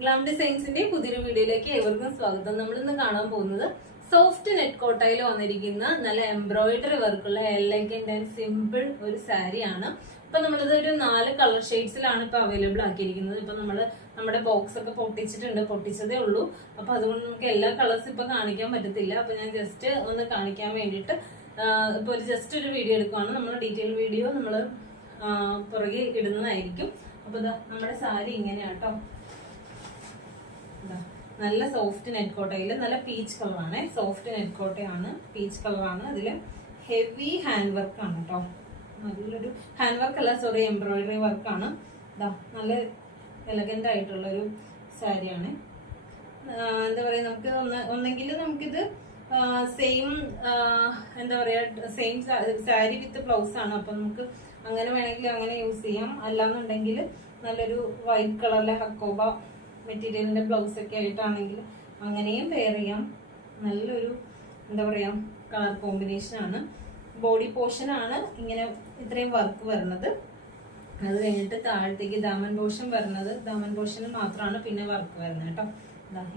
Glam ഡിസൈൻസിന്റെ പുതിയൊരു വീഡിയോയിലേക്ക് ഏവർക്കും സ്വാഗതം. നമ്മൾ ഇന്ന് കാണാൻ പോകുന്നത് സോഫ്റ്റ് നെറ്റ് കോട്ടയിൽ വന്നിരിക്കുന്ന നല്ല എംബ്രോയിഡറി വർക്കുള്ള എലഗന്റ് ആൻഡ് സിമ്പിൾ ഒരു സാരിയാണ്. ഇപ്പൊ നമ്മളിത് ഒരു 4 കളർ ഷെയ്ഡ്സിലാണ് ഇപ്പൊ അവൈലബിൾ ആക്കിയിരിക്കുന്നത്. ഇപ്പൊ നമ്മുടെ ബോക്സ് ഒക്കെ പൊട്ടിച്ചതേ ഉള്ളൂ. അപ്പൊ അതുകൊണ്ട് നമുക്ക് എല്ലാ കളേഴ്സ് ഇപ്പൊ കാണിക്കാൻ പറ്റത്തില്ല. അപ്പൊ ഞാൻ ജസ്റ്റ് ഒന്ന് കാണിക്കാൻ വേണ്ടിയിട്ട് ഇപ്പൊ ജസ്റ്റ് ഒരു വീഡിയോ എടുക്കുവാണ്. നമ്മൾ ഡീറ്റെയിൽ വീഡിയോ നമ്മൾ പുറകെ ഇടുന്നതായിരിക്കും. അപ്പൊ നമ്മുടെ സാരി ഇങ്ങനെയാട്ടോ. നല്ല സോഫ്റ്റ് നെറ്റ് കോട്ടയില് നല്ല പീച്ച് കളറാണ്. സോഫ്റ്റ് നെറ്റ് കോട്ടയാണ്, പീച്ച് കളറാണ്. അതില് ഹെവി ഹാൻഡ് വർക്ക് ആണ് കേട്ടോ. നല്ലൊരു ഹാൻഡ് വർക്ക് അല്ല, സോറി, എംബ്രോയിഡറി വർക്കാണ്. നല്ല എലഗന്റ് ആയിട്ടുള്ള ഒരു സാരിയാണ്. എന്താ പറയാ, നമുക്ക് ഒന്നെങ്കിൽ നമുക്കിത് സെയിം എന്താ പറയാ സെയിം സാരി വിത്ത് ബ്ലൗസ് ആണ്. അപ്പൊ നമുക്ക് അങ്ങനെ വേണമെങ്കിൽ അങ്ങനെ യൂസ് ചെയ്യാം. അല്ലാന്നുണ്ടെങ്കിൽ നല്ലൊരു വൈറ്റ് കളറിലെ ഹക്കോബ മെറ്റീരിയലിന്റെ ബ്ലൗസ് ഒക്കെ ആയിട്ടാണെങ്കിൽ അങ്ങനെയും വെയർ ചെയ്യാം. നല്ലൊരു എന്താ പറയാ കളർ കോമ്പിനേഷൻ ആണ്. ബോഡി പോർഷൻ ആണ് ഇങ്ങനെ ഇത്രയും വർക്ക് വരുന്നത്. അത് കഴിഞ്ഞിട്ട് താഴത്തേക്ക് ദാമൻ പോർഷൻ വരുന്നത്, ദാമൻ പോർഷനിൽ മാത്രമാണ് പിന്നെ വർക്ക് വരുന്നത് കേട്ടോ.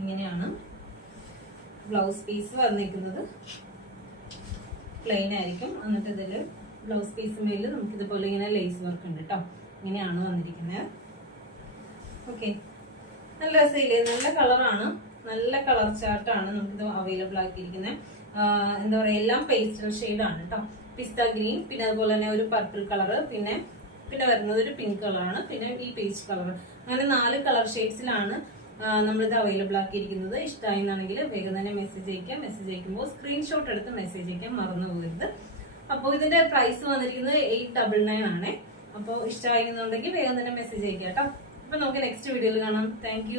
ഇങ്ങനെയാണ് ബ്ലൗസ് പീസ് വന്നിരിക്കുന്നത്. പ്ലെയിൻ ആയിരിക്കും. എന്നിട്ട് ഇതില് ബ്ലൗസ് പീസ് മേലിൽ നമുക്ക് ഇതുപോലെ ഇങ്ങനെ ലേസ് വർക്ക് ഉണ്ട് കേട്ടോ. ഇങ്ങനെയാണ് വന്നിരിക്കുന്നത്. ഓക്കെ, നല്ല രസമില്ലേ? നല്ല കളറാണ്, നല്ല കളർ ചാർട്ടാണ് നമുക്കിത് അവൈലബിൾ ആക്കിയിരിക്കുന്നത്. എന്താ പറയാ, എല്ലാം പേസ്റ്റൽ ഷെയ്ഡാണ് കേട്ടോ. പിസ്ത ഗ്രീൻ, പിന്നെ അതുപോലെ തന്നെ ഒരു പർപ്പിൾ കളറ്, പിന്നെ വരുന്നത് ഒരു പിങ്ക് കളറാണ്, പിന്നെ ഈ പീച്ച് കളർ. അങ്ങനെ 4 കളർ ഷെയ്ഡ്സിലാണ് നമ്മളിത് അവൈലബിൾ ആക്കിയിരിക്കുന്നത്. ഇഷ്ടമായെന്നാണെങ്കിൽ വേഗം തന്നെ മെസ്സേജ് അയക്കാം. മെസ്സേജ് അയക്കുമ്പോൾ സ്ക്രീൻഷോട്ട് എടുത്ത് മെസ്സേജ് അയക്കാൻ മറന്നു പോകരുത്. അപ്പോൾ ഇതിന്റെ പ്രൈസ് വന്നിരിക്കുന്നത് 899 ആണേ. അപ്പോൾ ഇഷ്ടമായിരുന്നുണ്ടെങ്കിൽ വേഗം തന്നെ മെസ്സേജ് അയക്കാം കേട്ടോ. അപ്പൊ നമുക്ക് നെക്സ്റ്റ് വീഡിയോയിൽ കാണാം. താങ്ക്